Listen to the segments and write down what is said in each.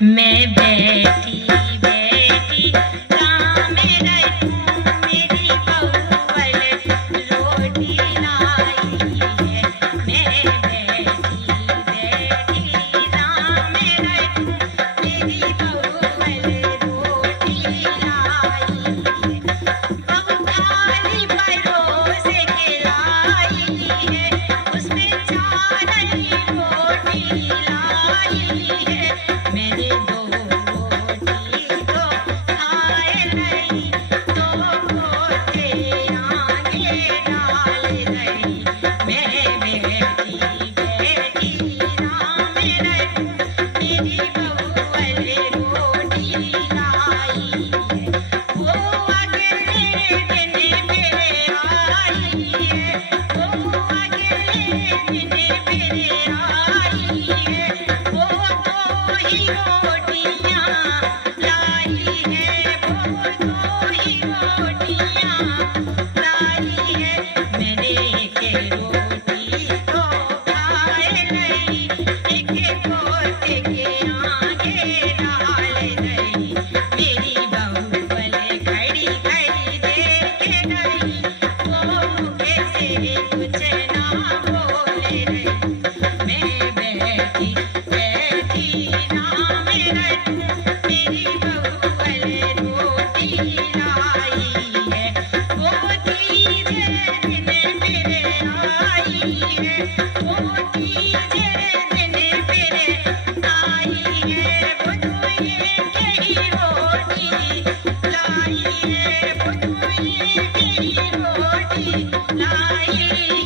मैं बैठी बैठी काम रखूं, मेरी बउवल रोटी लाई है। मैं बैठी बैठी काम रखूं, मेरी बउवल रोटी लाई है। बहू थाली परोस के लाई है, उसमें चावल रोटी लाई है। मैंने दो रोटी तो खाए नहीं, दो पोते आगे डाल गई। मैं बैठी बैठी राम रखूं, मेरी बउवल रोटी लाई है। वो अगले दिन मेरे आई है, वो अगले दिन मेरे आई है। वो दो ही रोटियां लाई है, वो दो ही रोटियां लाई है। मैंने एक रोटी तो खाए नहीं, एक पोते के आगे डाल गई। मेरी बउवल खड़ी खड़ी देख गई, वो मुझे से कुछ ना बोले रही। मैं बैठी बैठी नाम रखूं, मेरी बउवल रोटी लाई है। वो तीजे दिन मेरे आई है, वो तीजे दिन मेरे आई है। वो तो एक ही रोटी लाई है, वो तो एक ही रोटी लाई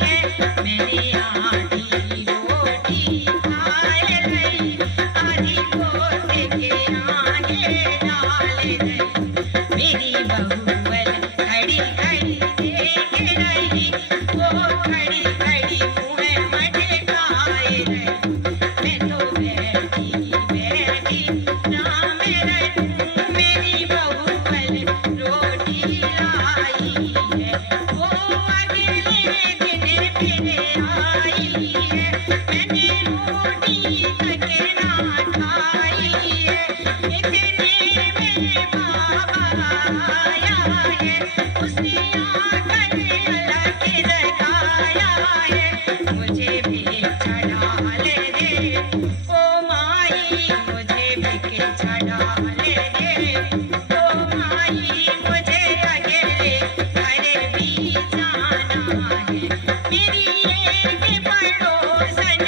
है। मैंने आधी रोटी खाए नहीं, आधी पोते के आगे डाल गई। मेरी बउवल खड़ी खड़ी देख रही, वो खड़ी खड़ी मुँह मटकाए रही। मैं तो बैठी बैठी नाम रखूं, मेरी बउवल रोटी लाई है। वो अगले दिन मेरे आई है, मैंने रोटी तक ना खाई है। इतने में बाबा आया है, उसने आकर अलग जगाया है। मुझे भी चढ़ा ले ओ माई, मुझे भी चढ़ा ले ओ माई। मुझे अगले घर भी जाना है। मेरी एक पड़ोसन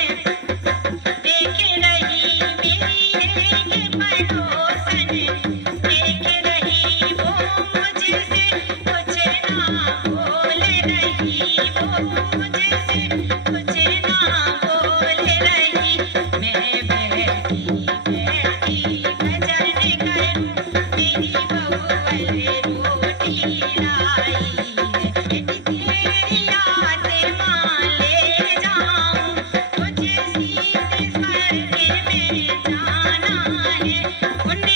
देख रही, मेरी एक पड़ोसन देख रही, वो मुझसे कुछ ना बोल रही, वो मुझसे कुछ ना बोल रही। मैं बैठी बैठी भजन करूं, मेरी बउवल रोटी लाई है। तेरी आत्मा ले जाऊं, मुझे सीधे स्वर्ग में जाना है। उन्हें